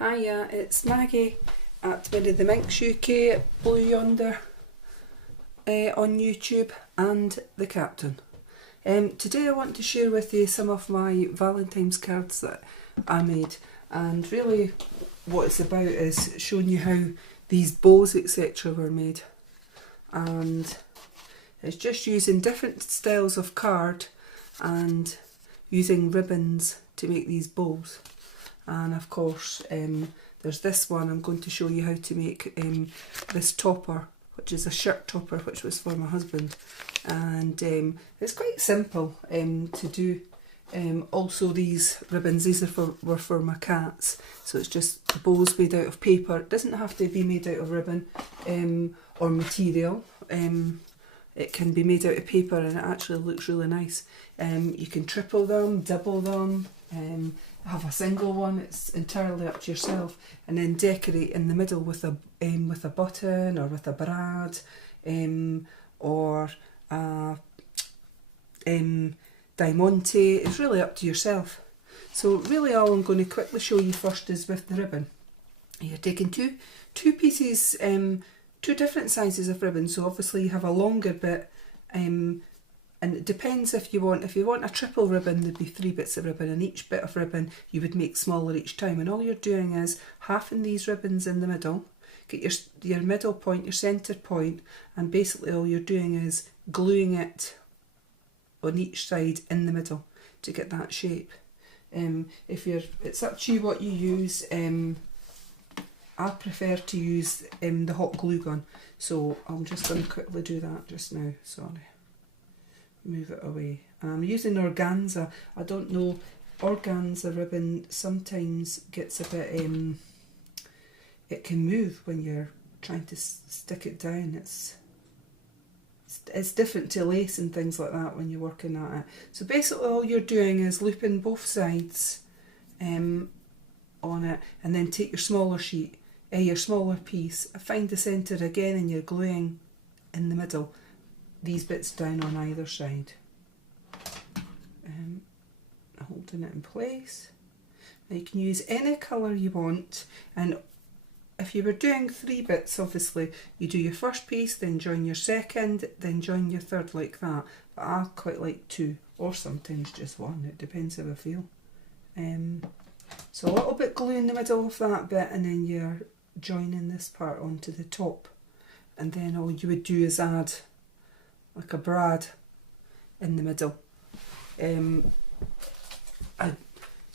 Hiya, it's Maggie at Winnie the Minx UK, Blue Yonder on YouTube, and the Captain. Today I want to share with you some of my Valentine's cards that I made, and really what it's about is showing you how these bows etc. were made, and it's just using different styles of card and using ribbons to make these bows. And of course there's this one. I'm going to show you how to make this topper, which is a shirt topper, which was for my husband, and it's quite simple to do. Also these ribbons, these were for my cats, so it's just bows made out of paper. It doesn't have to be made out of ribbon or material. It can be made out of paper and it actually looks really nice. You can triple them, double them, have a single one. It's entirely up to yourself, and then decorate in the middle with a button or with a brad or a diamante. It's really up to yourself. So really all I'm going to quickly show you first is with the ribbon. You're taking two pieces, two different sizes of ribbon. So obviously you have a longer bit, and it depends if you want a triple ribbon, there'd be 3 bits of ribbon, and each bit of ribbon you would make smaller each time. And all you're doing is halving these ribbons in the middle, get your middle point, your centre point, and basically all you're doing is gluing it on each side in the middle to get that shape. It's up to you what you use. I prefer to use the hot glue gun, so I'm just going to quickly do that just now. Sorry, move it away. And I'm using organza. I don't know, organza ribbon sometimes gets a bit it can move when you're trying to stick it down. It's different to lace and things like that when you're working at it. So basically all you're doing is looping both sides on it, and then take your smaller sheet, your smaller piece, find the centre again, and you're gluing in the middle these bits down on either side, holding it in place. Now you can use any colour you want, and if you were doing 3 bits, obviously you do your first piece, then join your second, then join your third, like that. But I quite like 2, or sometimes just 1, it depends how I feel. So a little bit glue in the middle of that bit, and then you're joining this part onto the top, and then all you would do is add like a brad in the middle.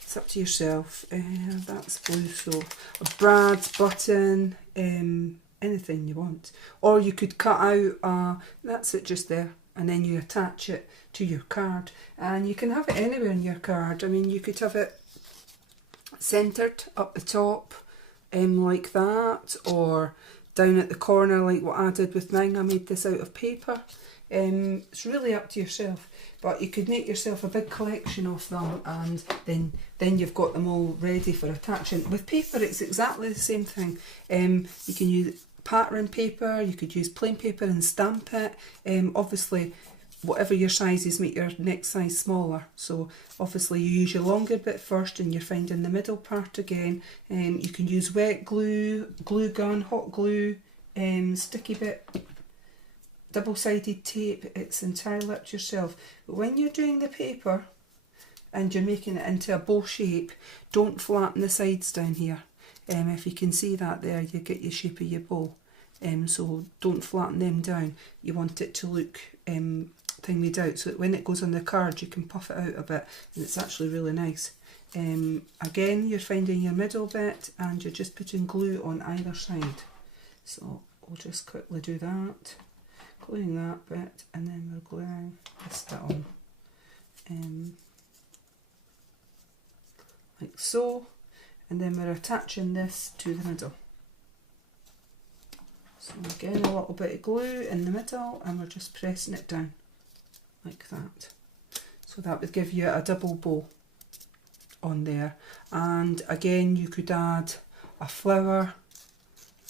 It's up to yourself. That's blue, so a brad, button, anything you want. Or you could cut out, that's it just there, and then you attach it to your card. And you can have it anywhere in your card. I mean, you could have it centred up the top, like that, or down at the corner like what I did with mine. I made this out of paper. It's really up to yourself, but you could make yourself a big collection of them, and then you've got them all ready for attaching. With paper it's exactly the same thing. You can use pattern paper, you could use plain paper and stamp it. Obviously whatever your size is, make your next size smaller. So obviously you use your longer bit first, and you're finding the middle part again. You can use wet glue, glue gun, hot glue, sticky bit, double-sided tape. It's entirely up to yourself. But when you're doing the paper and you're making it into a bow shape, don't flatten the sides down here. If you can see that there, you get your shape of your bow. So don't flatten them down. You want it to look thingied out, so that when it goes on the card you can puff it out a bit, and it's actually really nice. Again, you're finding your middle bit, and you're just putting glue on either side. So we'll just quickly do that. Gluing that bit, and then we're gluing this bit on, like so, and then we're attaching this to the middle. So again, a little bit of glue in the middle, and we're just pressing it down like that. So that would give you a double bow on there. And again, you could add a flower.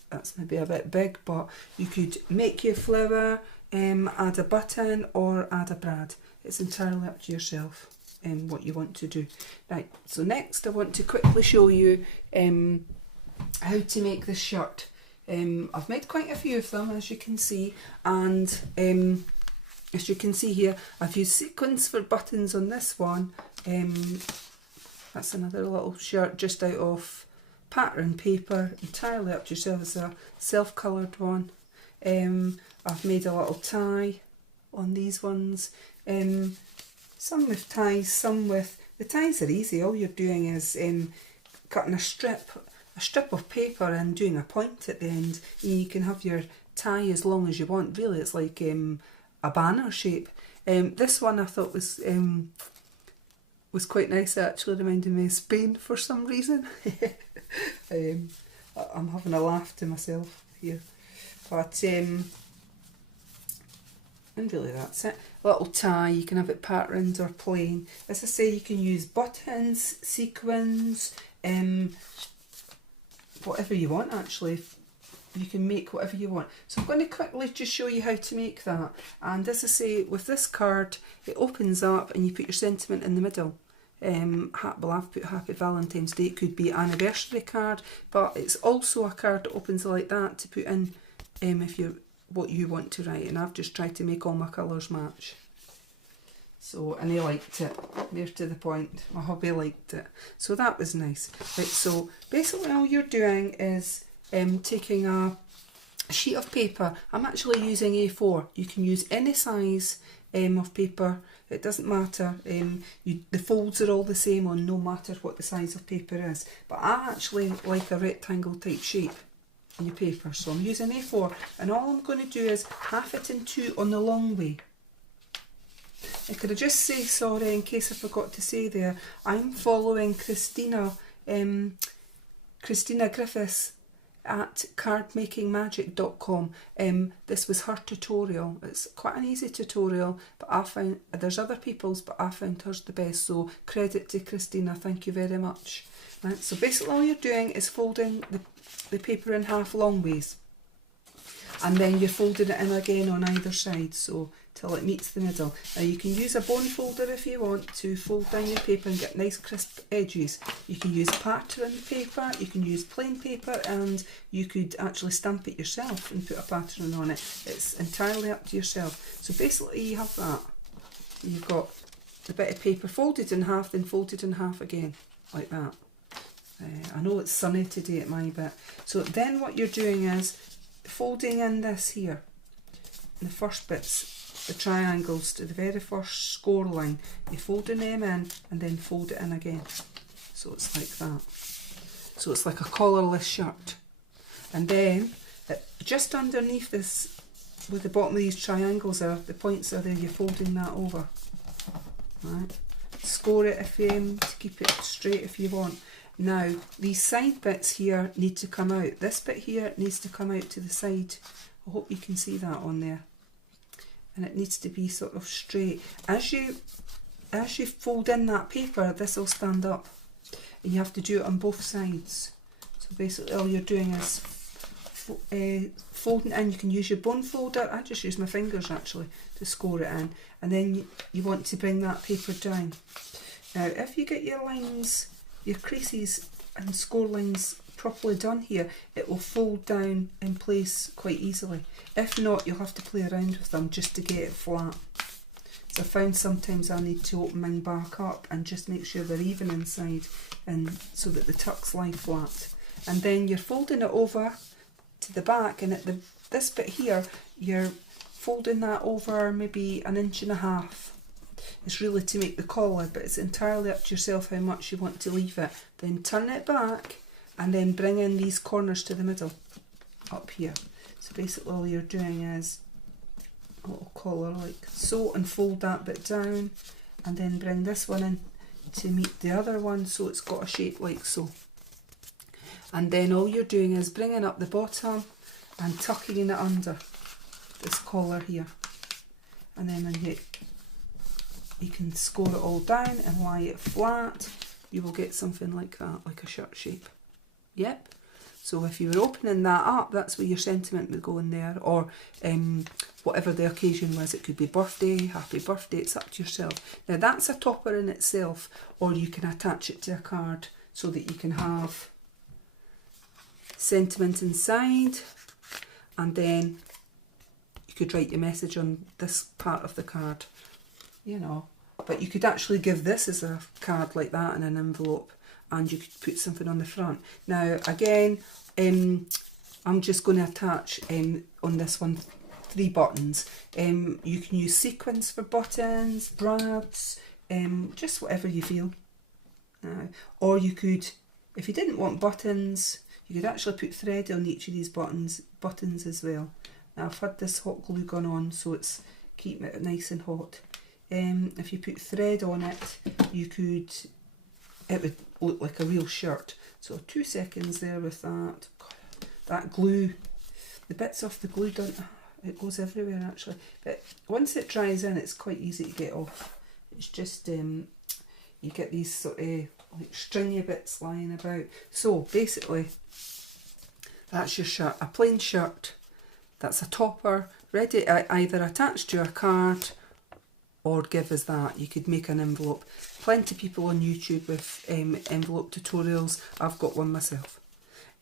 That's maybe a bit big, but you could make your flower, add a button, or add a brad. It's entirely up to yourself what you want to do. Right, so next I want to quickly show you how to make this shirt. I've made quite a few of them, as you can see, and as you can see here, I've used sequins for buttons on this one. That's another little shirt just out of pattern paper, entirely up to yourself. It's a self-coloured one. I've made a little tie on these ones. Some with ties, some with... The ties are easy. All you're doing is cutting a strip of paper and doing a point at the end. You can have your tie as long as you want. Really, it's like a banner shape. This one I thought was quite nice. It actually reminded me of Spain for some reason. I'm having a laugh to myself here. But and really that's it. Little tie, you can have it patterned or plain. As I say, you can use buttons, sequins, whatever you want actually. You can make whatever you want. So I'm going to quickly just show you how to make that. And as I say, with this card, it opens up and you put your sentiment in the middle. Well, I've put Happy Valentine's Day. It could be anniversary card, but it's also a card that opens like that to put in if you're what you want to write, and I've just tried to make all my colours match. So, and he liked it. More to the point, my hubby liked it. So that was nice. Right, so basically all you're doing is taking a sheet of paper. I'm actually using A4. You can use any size of paper. It doesn't matter. The folds are all the same on no matter what the size of paper is. But I actually like a rectangle type shape in your paper, so I'm using A4, and all I'm going to do is half it in two on the long way. And could I just say, sorry, in case I forgot to say there, I'm following Christina Griffiths at cardmakingmagic.com. This was her tutorial. It's quite an easy tutorial, but I found there's other people's, but I found hers the best, so credit to Christina, thank you very much. Right, so basically all you're doing is folding the paper in half long ways, and then you're folding it in again on either side, so till it meets the middle. Now you can use a bone folder if you want to fold down your paper and get nice crisp edges. You can use pattern paper, you can use plain paper, and you could actually stamp it yourself and put a pattern on it. It's entirely up to yourself. So basically you have that. You've got a bit of paper folded in half, then folded in half again, like that. I know it's sunny today at my bit. So then what you're doing is folding in this here, the first bits, the triangles to the very first score line. You're folding them in and then fold it in again. So it's like that. So it's like a collarless shirt. And then just underneath this, where the bottom of these triangles are, the points are there, you're folding that over. Right. Score it if to keep it straight if you want. Now, these side bits here need to come out. This bit here needs to come out to the side. I hope you can see that on there. And it needs to be sort of straight. As you fold in that paper, this will stand up. And you have to do it on both sides. So basically all you're doing is folding in. You can use your bone folder. I just use my fingers actually to score it in. And then you want to bring that paper down. Now, if you get your lines, your creases and score lines properly done here, it will fold down in place quite easily. If not, you'll have to play around with them just to get it flat. So I found sometimes I need to open mine back up and just make sure they're even inside, and so that the tucks lie flat. And then you're folding it over to the back, and at this bit here, you're folding that over maybe 1.5 inches. It's really to make the collar, but it's entirely up to yourself how much you want to leave it. Then turn it back and then bring in these corners to the middle up here. So basically all you're doing is a little collar like so, and fold that bit down and then bring this one in to meet the other one, so it's got a shape like so. And then all you're doing is bringing up the bottom and tucking it under this collar here, and then when you can score it all down and lie it flat, you will get something like that, like a shirt shape. Yep. So if you were opening that up, that's where your sentiment would go in there, or whatever the occasion was. It could be birthday, happy birthday, it's up to yourself. Now that's a topper in itself, or you can attach it to a card so that you can have sentiment inside, and then you could write your message on this part of the card, you know. But you could actually give this as a card like that in an envelope, and you could put something on the front. Now again, I'm just going to attach on this one 3 buttons. You can use sequins for buttons, brads, just whatever you feel. Or you could, if you didn't want buttons, you could actually put thread on each of these buttons as well. Now I've had this hot glue gun on, so it's keeping it nice and hot. If you put thread on it, it would look like a real shirt. So 2 seconds there with that. God, that glue, the bits off the glue it goes everywhere actually. But once it dries in, it's quite easy to get off. It's just you get these sort of like stringy bits lying about. So basically, that's your shirt, a plain shirt. That's a topper, ready either attached to a card or give as that. You could make an envelope. Plenty of people on YouTube with envelope tutorials. I've got one myself.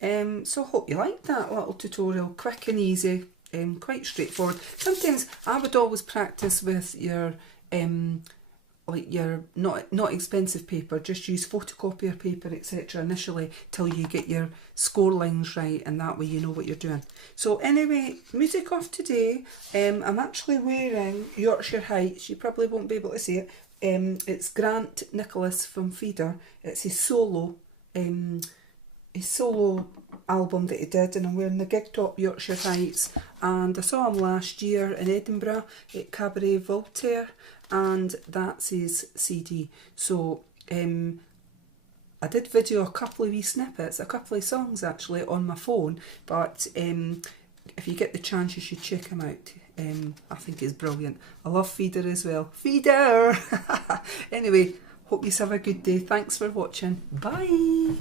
So hope you liked that little tutorial. Quick and easy, quite straightforward. Sometimes I would always practice with your like your not expensive paper. Just use photocopier paper, etc. initially till you get your score lines right, and that way you know what you're doing. So anyway, music off today. I'm actually wearing Yorkshire Heights. You probably won't be able to see it. It's Grant Nicholas from Feeder. It's his solo album that he did, and I'm wearing the Gig Top Yorkshire Heights. And I saw him last year in Edinburgh at Cabaret Voltaire, and that's his CD. So I did video a couple of wee snippets, a couple of songs actually on my phone, but if you get the chance you should check him out. I think it's brilliant. I love Feeder as well. Feeder! Anyway, hope you have a good day. Thanks for watching. Bye!